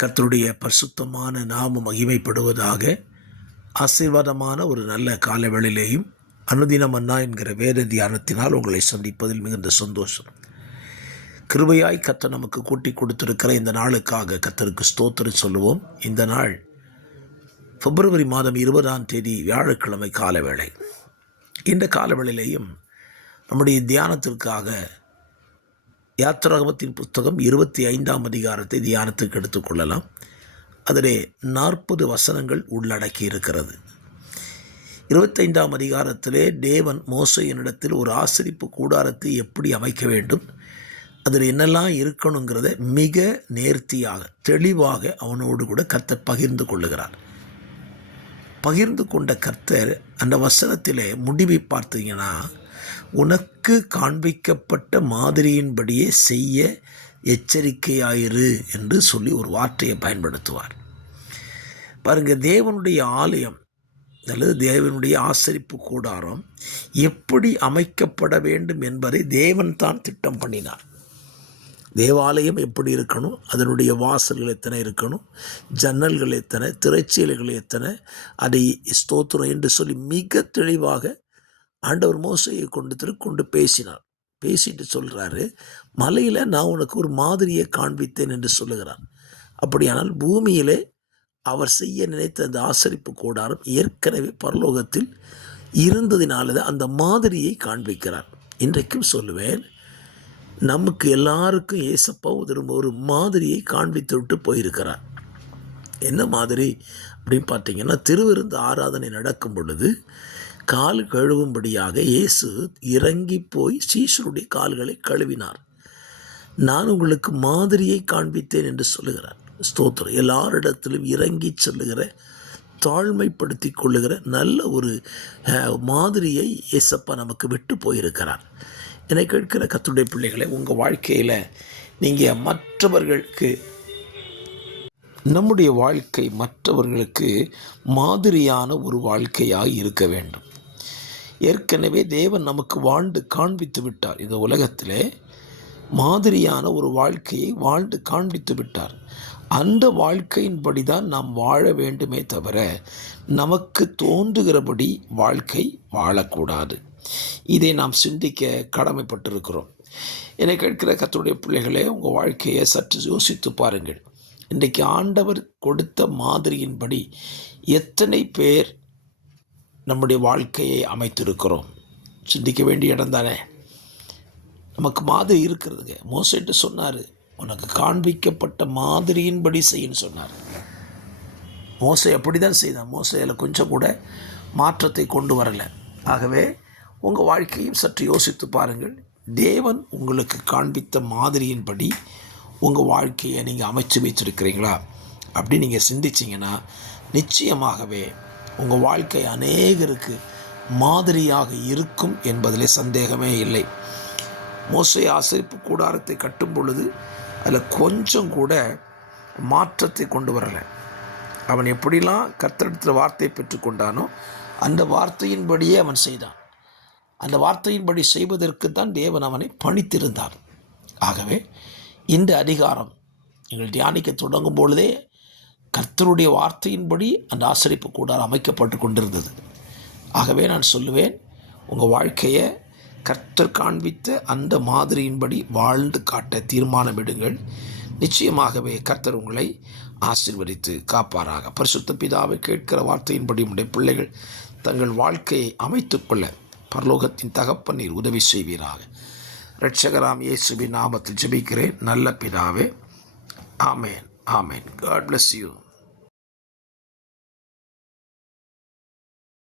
கர்த்தருடைய பரிசுத்தமான நாமம் மகிமைப்படுவதாக. ஆசீர்வாதமான ஒரு நல்ல காலவேளையிலேயும் அனுதினம் அண்ணா என்கிற வேத தியானத்தினால் உங்களை சந்திப்பதில் மிகுந்த சந்தோஷம். கிருபையாய் கர்த்தர் நமக்கு கூட்டி கொடுத்திருக்கிற இந்த நாளுக்காக கர்த்தருக்கு ஸ்தோத்திரம் சொல்லுவோம். இந்த நாள் பிப்ரவரி மாதம் 20ஆம் தேதி வியாழக்கிழமை காலவேளை. இந்த காலவேளையிலேயும் நம்முடைய தியானத்திற்காக யாத்திராகமத்தின் புத்தகம் 25ஆம் அதிகாரத்தை தியானத்துக்கு எடுத்துக்கொள்ளலாம். அதிலே 40 வசனங்கள் உள்ளடக்கி இருக்கிறது. 25ஆம் அதிகாரத்திலே தேவன் மோசேயினிடத்தில் ஒரு ஆசரிப்பு கூடாரத்தை எப்படி அமைக்க வேண்டும், அதில் என்னெல்லாம் இருக்கணுங்கிறத மிக நேர்த்தியாக தெளிவாக அவனோடு கூட கர்த்தர் பகிர்ந்து கொள்ளுகிறார். பகிர்ந்து கொண்ட கர்த்தர் அந்த வசனத்திலே முடிவை பார்த்தீங்கன்னா, உனக்கு காண்பிக்கப்பட்ட மாதிரியின்படியே செய்ய எச்சரிக்கையாயிரு என்று சொல்லி ஒரு வார்த்தையை பயன்படுத்துவார். பாருங்கள், தேவனுடைய ஆலயம் அல்லது தேவனுடைய ஆசரிப்பு கூடாரம் எப்படி அமைக்கப்பட வேண்டும் என்பதை தேவன் தான் திட்டம் பண்ணினார். தேவாலயம் எப்படி இருக்கணும், அதனுடைய வாசல்கள் எத்தனை இருக்கணும், ஜன்னல்கள் எத்தனை, திரைச்சீலைகள் எத்தனை, அதை ஸ்தோத்திரம் என்று சொல்லி மிக தெளிவாக ஆண்டவர் மோசையை கொண்டு பேசினார். பேசிட்டு சொல்கிறாரு, மலையில் நான் உனக்கு ஒரு மாதிரியை காண்பித்தேன் என்று சொல்லுகிறார். அப்படியானால் பூமியிலே அவர் செய்ய நினைத்த அந்த ஆசரிப்பு கூடாரம் ஏற்கனவே பரலோகத்தில் இருந்ததினால அந்த மாதிரியை காண்பிக்கிறார். இன்றைக்கும் சொல்லுவேன், நமக்கு எல்லாருக்கும் ஏசப்பா ஒரு மாதிரியை காண்பித்து விட்டு போயிருக்கிறார். என்ன மாதிரி அப்படின்னு பார்த்தீங்கன்னா, திருவிருந்து ஆராதனை நடக்கும் பொழுது கால் கழுவும்படியாக இயேசு இறங்கி போய் சீஷருடைய கால்களை கழுவினார். நான் உங்களுக்கு மாதிரியை காண்பித்தேன் என்று சொல்லுகிறார். ஸ்தோத்திரம். எல்லாரிடத்திலும் இறங்கி செல்லுகிற, தாழ்மைப்படுத்தி கொள்ளுகிற நல்ல ஒரு மாதிரியை இயேசப்பா நமக்கு விட்டு போயிருக்கிறார். என்னை கேட்கிற கர்த்தருடைய பிள்ளைகளை, உங்கள் வாழ்க்கையில் நீங்கள் நம்முடைய வாழ்க்கை மற்றவர்களுக்கு மாதிரியான ஒரு வாழ்க்கையாக இருக்க வேண்டும். ஏற்கனவே தேவன் நமக்கு வாழ்ந்து காண்பித்து விட்டார். இந்த உலகத்தில் மாதிரியான ஒரு வாழ்க்கையை வாழ்ந்து காண்பித்து விட்டார். அந்த வாழ்க்கையின்படி தான் நாம் வாழ வேண்டுமே தவிர நமக்கு தோன்றுகிறபடி வாழ்க்கை வாழக்கூடாது. இதை நாம் சிந்திக்க கடமைப்பட்டிருக்கிறோம். என்னை கேட்கிற கர்த்தருடைய பிள்ளைகளே, உங்கள் வாழ்க்கையை சற்று யோசித்து பாருங்கள். இன்றைக்கு ஆண்டவர் கொடுத்த மாதிரியின்படி எத்தனை பேர் நம்முடைய வாழ்க்கையை அமைத்திருக்கிறோம்? சிந்திக்க வேண்டிய இடம் தானே. நமக்கு மாதிரி இருக்கிறதுங்க. மோசேட்டு சொன்னார், உனக்கு காண்பிக்கப்பட்ட மாதிரியின்படி செய்யன்னு சொன்னார். மோசே அப்படி தான் செய்தான். மோசையில் கொஞ்சம் கூட மாற்றத்தை கொண்டு வரலை. ஆகவே உங்கள் வாழ்க்கையும் சற்று யோசித்து பாருங்கள். தேவன் உங்களுக்கு காண்பித்த மாதிரியின்படி உங்கள் வாழ்க்கையை நீங்கள் அமைச்சு வைத்திருக்கிறீங்களா அப்படி நீங்கள் சிந்திச்சிங்கன்னா நிச்சயமாகவே உங்கள் வாழ்க்கை அநேகருக்கு மாதிரியாக இருக்கும் என்பதிலே சந்தேகமே இல்லை. மோசே ஆசரிப்பு கூடாரத்தை கட்டும் பொழுது அதில் கொஞ்சம் கூட மாற்றத்தை கொண்டு வரலை. அவன் எப்படிலாம் கர்த்தரிடத்தில் வார்த்தையை பெற்றுக்கொண்டானோ அந்த வார்த்தையின்படியே அவன் செய்தான். அந்த வார்த்தையின்படி செய்வதற்கு தான் தேவன் அவனை பணித்திருந்தார். ஆகவே இந்த அதிகாரம் நீங்கள் தியானிக்க தொடங்கும் பொழுதே கர்த்தருடைய வார்த்தையின்படி அந்த ஆசரிப்பு கூடாரம் அமைக்கப்பட்டு கொண்டிருந்தது. ஆகவே நான் சொல்லுவேன், உங்கள் வாழ்க்கையை கர்த்தர் காண்பித்த அந்த மாதிரியின்படி வாழ்ந்து காட்ட தீர்மானமிடுங்கள். நிச்சயமாகவே கர்த்தர் உங்களை ஆசீர்வதித்து காப்பாராக. பரிசுத்த பிதாவை கேட்கிற வார்த்தையின்படி உடைய பிள்ளைகள் தங்கள் வாழ்க்கையை அமைத்துக்கொள்ள பரலோகத்தின் தகப்பன் நீர் உதவி செய்வீராக. இரட்சகராம் இயேசுவின் நாமத்தில் ஜெபிக்கிறேன் நல்ல பிதாவே. ஆமேன். ஆமேன். God bless you.